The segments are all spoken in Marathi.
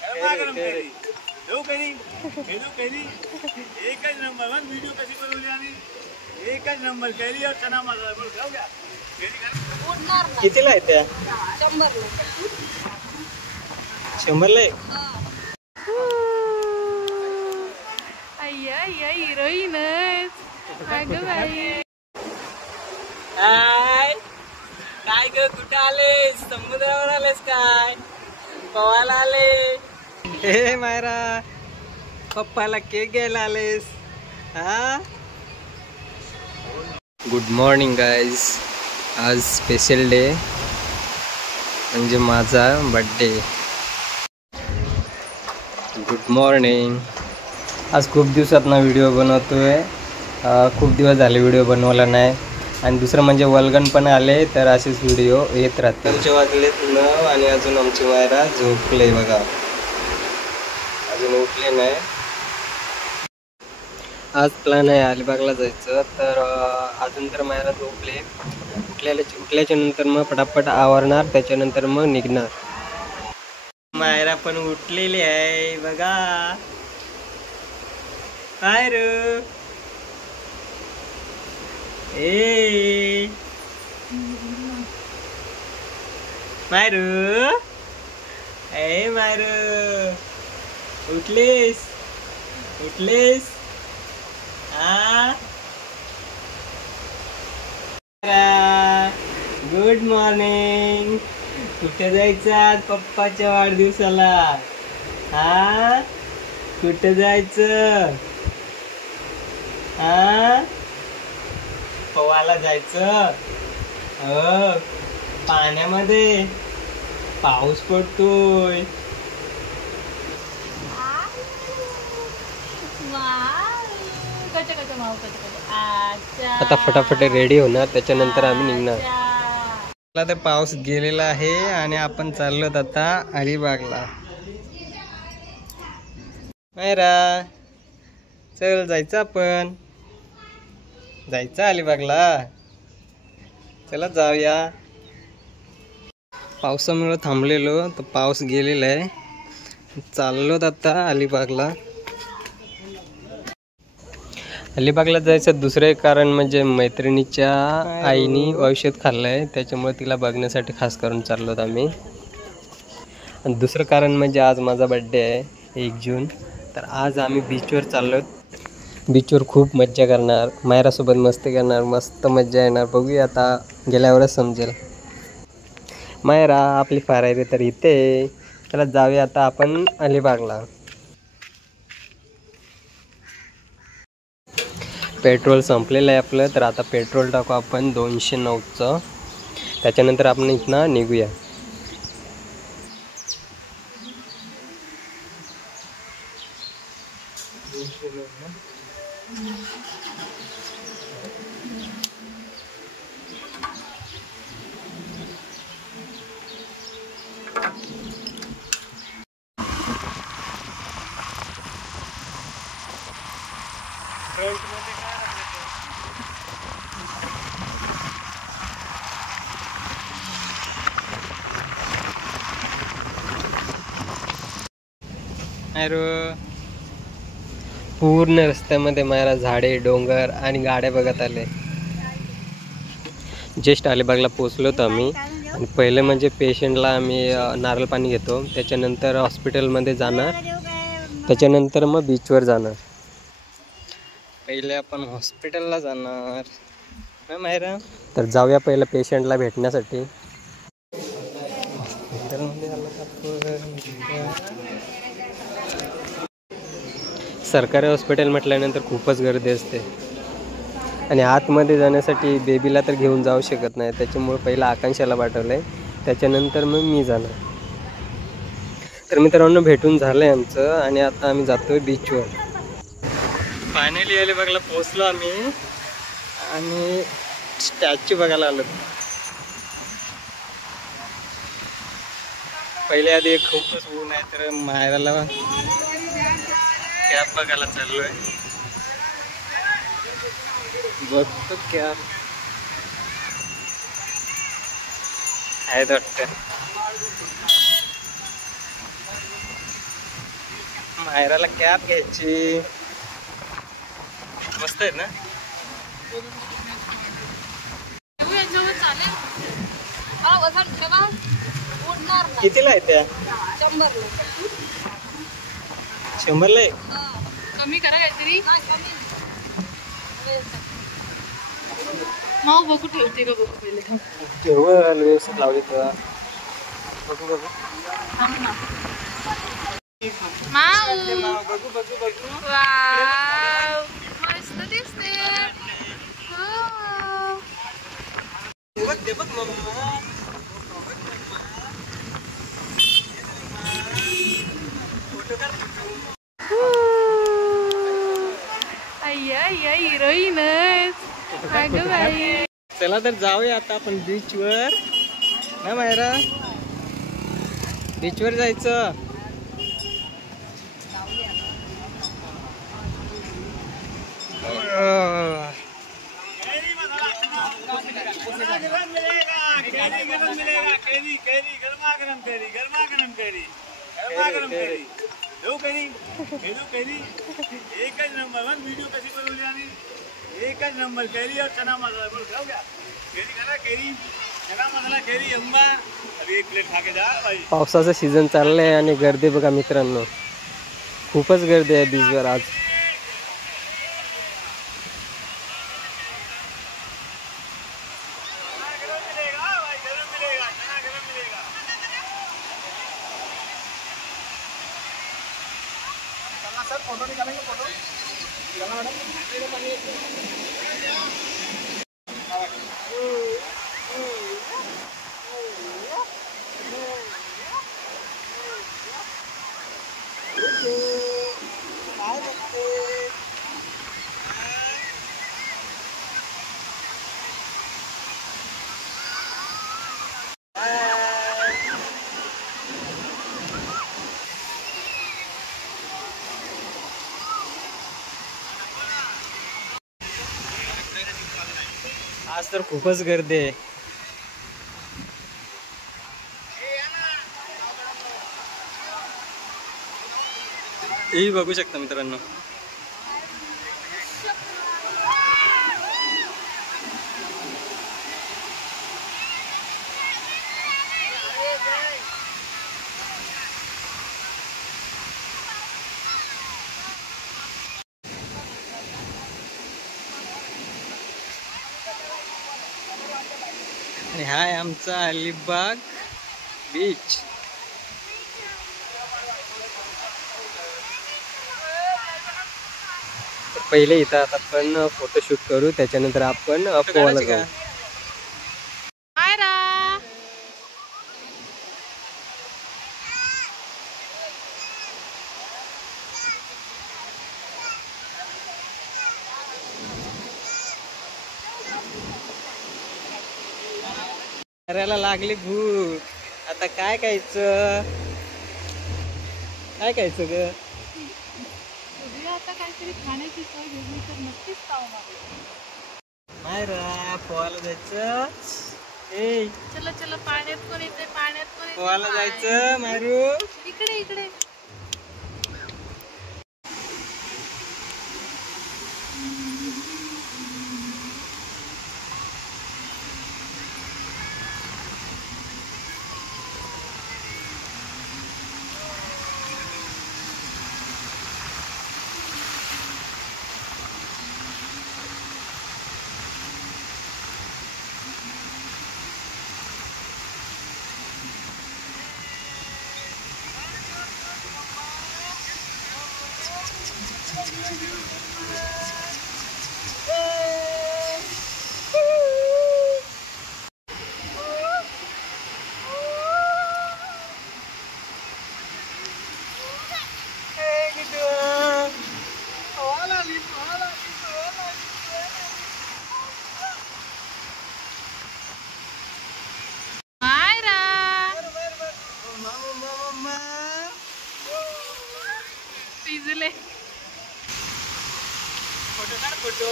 एकच नंबर व्हिडिओ कशी बनवली आणि एकच नंबर कैरी और चना मसाला बोल खाऊ क्या कितीला आहे त्या 100ला एक अय्या हिरोईनच अगं बाई काय ग कुठे आलेस समुद्रावर आलेस काय पवायला आले हे मायरा पप्पाला केक घ्यायला आलेस हा गुड मॉर्निंग गाईज आज स्पेशल डे म्हणजे माझा बर्थडे गुड मॉर्निंग आज खूप दिवसात ना व्हिडिओ बनवतोय खूप दिवस झाले व्हिडिओ बनवला नाही आणि दुसरं म्हणजे वल्गन पण आले तर असेच व्हिडिओ येत राहते आमचे वाजलेत 9 आणि अजून आमची मायरा झोपले बघा अजून उठले नाही आज प्लॅन आहे अलिबागला जायचं तर अजून तर मायरा झोपले उठल्याच्या नंतर मग पटापट आवरणार त्याच्यानंतर मग निघणार मायरा पण उठलेली आहे बघा काय रे ए मायरू ए मायरू उठलीस गुड मॉर्निंग कुठे जायचं आज पप्पाच्या वाढदिवसाला हा कुठे जायचं हा पवायला जायचं हो पाण्यामध्ये पाऊस पडतोय आता फटाफट रेडी होणार त्याच्यानंतर आम्ही निघणार मला तर पाऊस गेलेला आहे आणि आपण चाललो आता अलिबागला मायरा चल जायचं आपण जायचं अलिबागला चला जाऊया पावसामुळे थांबलेलो तर पाऊस गेलेला आहे चाललो आता अलिबागला जायचं दुसरं एक कारण म्हणजे मैत्रिणीच्या आईनी औषध खाल्लं आहे त्याच्यामुळे तिला बघण्यासाठी खास करून चाललो आम्ही आणि दुसरं कारण म्हणजे आज माझा बड्डे आहे 1 जून तर आज आम्ही बीचवर चाललो बीचवर खूप मज्जा करणार मायरासोबत मस्ती करणार मस्त मज्जा येणार बघूया आता गेल्यावरच समजेल मायरा आपली फारायरी तर इथे त्याला जाऊया आता आपण अलिबागला पेट्रोल संपलेलं आहे आपलं तर आता पेट्रोल टाकू आपण 209चं त्याच्यानंतर आपण इथनं निघूया पूर्ण रस्त्यामध्ये मायरा झाडे डोंगर आणि गाड्या बघत आले जस्ट अलिबागला पोचलो तर आम्ही आणि पहिले म्हणजे पेशंटला आम्ही नारळ पाणी घेतो त्याच्यानंतर हॉस्पिटलमध्ये जाणार त्याच्यानंतर मग बीचवर जाणार पहिले आपण हॉस्पिटलला जाणार ना मायरा तर जाऊया पहिलं पेशंटला भेटण्यासाठी सरकारी हॉस्पिटल म्हटल्यानंतर खूपच गर्दी असते आणि आतमध्ये जाण्यासाठी बेबीला तर घेऊन जाऊ शकत नाही त्याच्यामुळे पहिला आकांक्षाला पाठवलं आहे त्याच्यानंतर मग मी जाणार तर मित्रांनो भेटून झालं आहे आमचं आणि आता आम्ही जातो आहे बीचवर फायनली अलिबागला पोचलो आम्ही आणि स्टॅच्यू बघायला आलो पहिले आधी खूपच ऊन आहे तर मायराला कॅब बघायला चाललो आहे बघतो कॅब आहेत वाटतं मायराला कॅप घ्यायची. मस्त आहे ना. कितीला आहे त्या? 100ला एक. कमी करा काहीतरी. माऊ बघू ठेवते का बघू पहिले. ठेवल व्यवस्थित लावली तर बघू बघू. माऊ बघू बघू बघू. वाव मस्त दिसते. ते बघ मम्मा. अय्या अय्या हिरोईनच. अगं बाई. चला तर जाऊया आता आपण बीचवर ना मायरा. बीचवर जायचं. कैरी मसाला गरम मिलेगा, कैरी गरम मिलेगा, कैरी कैरी गरमा गरम कैरी, गरमा गरम कैरी, गरमा गरम कैरी. देऊ कैरी, देऊ कैरी. एकच नंबर. वन व्हिडिओ कशी बनवली आणि एकच नंबर. कैरी और चना मसाला बोल खाओ क्या? कैरी खाना, कैरी चना मसाला, कैरी अंबा. अभी एक प्लेट खा के जा भाई. पावसाचा सीझन चाललाय आणि गर्दी बघा मित्रांनो, खूपच गर्दी आहे बीचवर आज. चना गरम मिलेगा भाई, गरम मिलेगा, चना गरम मिलेगा. चला सर, फोटो निकालेंगे. फोटो चला मैडम. आज तर खूपच गर्दी आहे. हे बघू शकता मित्रांनो. आणि हा आहे आमचा अलिबाग बीच. तर पहिले इथं आता आपण फोटोशूट करू, त्याच्यानंतर आपण पोहायला जाऊ. मायरा करायला लागली भूक. आता काय खायचं, काय खायचं ग? उद्या आता काहीतरी खाण्याची सोय वेगळी तर नक्कीच पाहू मायरा पोहायला जायचं. ए चला चला. पाण्यात पण येते, पाण्यात पण येते. पोहायला जायचं मारू. इकडे इकडे. भिजले. फोटो काढ फोटो.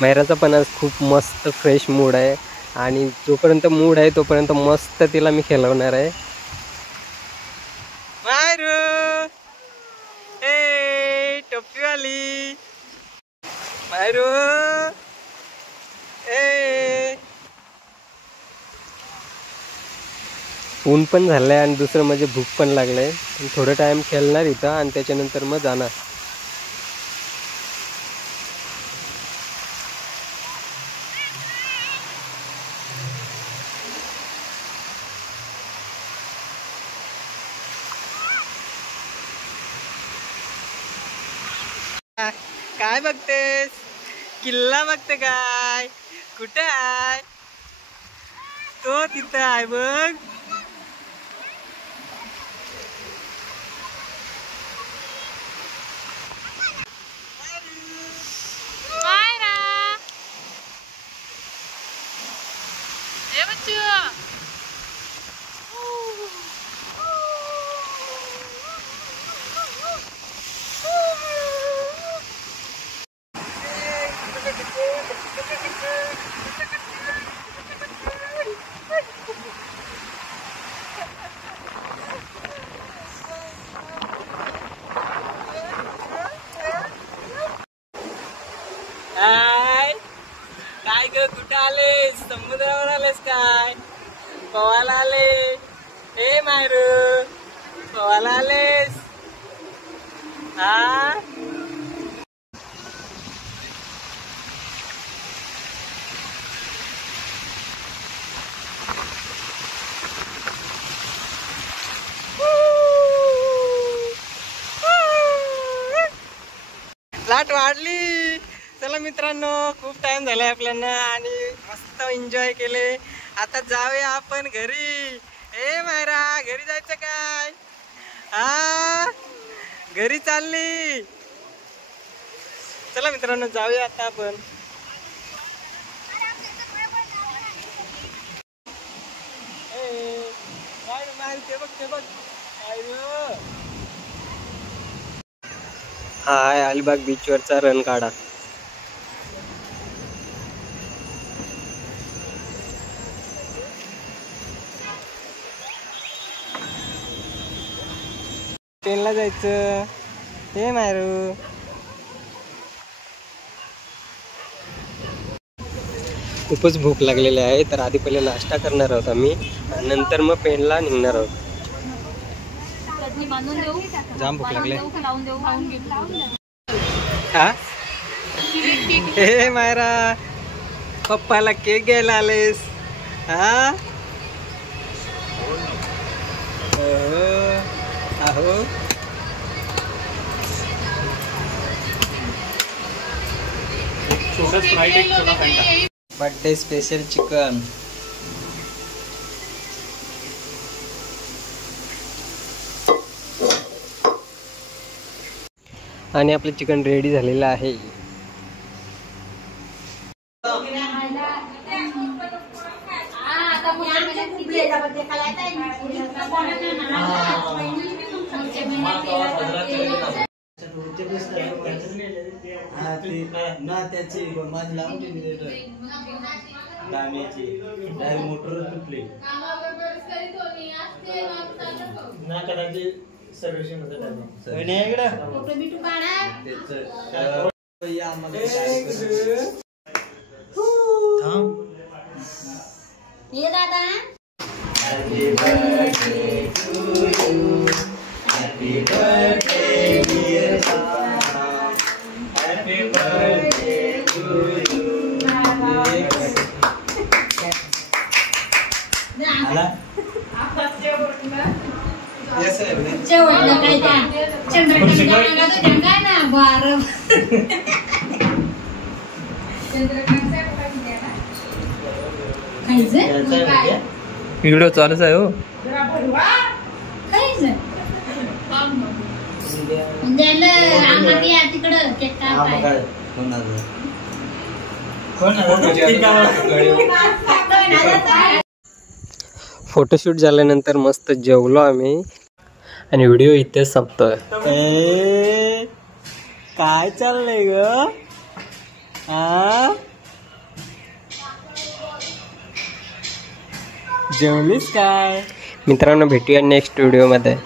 मैराचा पण आज खूप मस्त फ्रेश मूड आहे आणि जोपर्यंत मूड आहे तोपर्यंत मस्त तिला मी खेळवणार आहे. मायरू ए टोपीवाली मायरू ए. ऊन पण झालंय आणि दुसरं म्हणजे भूक पण लागलंय. थोडं टाइम खेळणार इथं आणि त्याच्यानंतर मग जाणार. काय बघतेस? किल्ला बघते काय? कुठे आहे तो? तिथं आहे बघ. काय ग कुठे आलेस? समुद्रावर आलेस काय? पवायला आले? ए मायरू पवायला आलेस? हा लाट वाढली. चला मित्रांनो, खूप टाइम झालाय आपल्याला आणि मस्त एन्जॉय केले. आता जाऊया आपण घरी. ए मायरा घरी जायचं काय? हा घरी चालली. चला मित्रांनो जाऊया आता आपण. ते बघ ते बघ. हा आहे अलिबाग बीचवरचा रणगाडा. ट्रेनला जायचं. हे मारू खूपच भूक लागलेली आहे, तर आधी पहिले नाश्ता करणार आहोत आम्ही आणि नंतर मग पेनला निघणार आहोत. जाम भूक लागले. हा हे मायरा पप्पाला केक घ्यायला आलेस? हा अहो बर्थडे स्पेशल चिकन. आणि आपलं चिकन रेडी झालेलं आहे. त्याची माझी लावून मोटर तुटली ना कदाचित servicing Happy birthday to you. Happy birthday dear Mama. Happy birthday to you. Ala? Yes sir. Cewek kayaknya. Cendera kan na bareng. Video चालूच आहे हो. फोटोशूट झाल्यानंतर मस्त जेवलो आम्ही आणि व्हिडिओ इथेच संपतोय. काय चाललंय ग? जेवलीस काय? मित्रांनो भेटूया नेक्स्ट व्हिडिओमध्ये.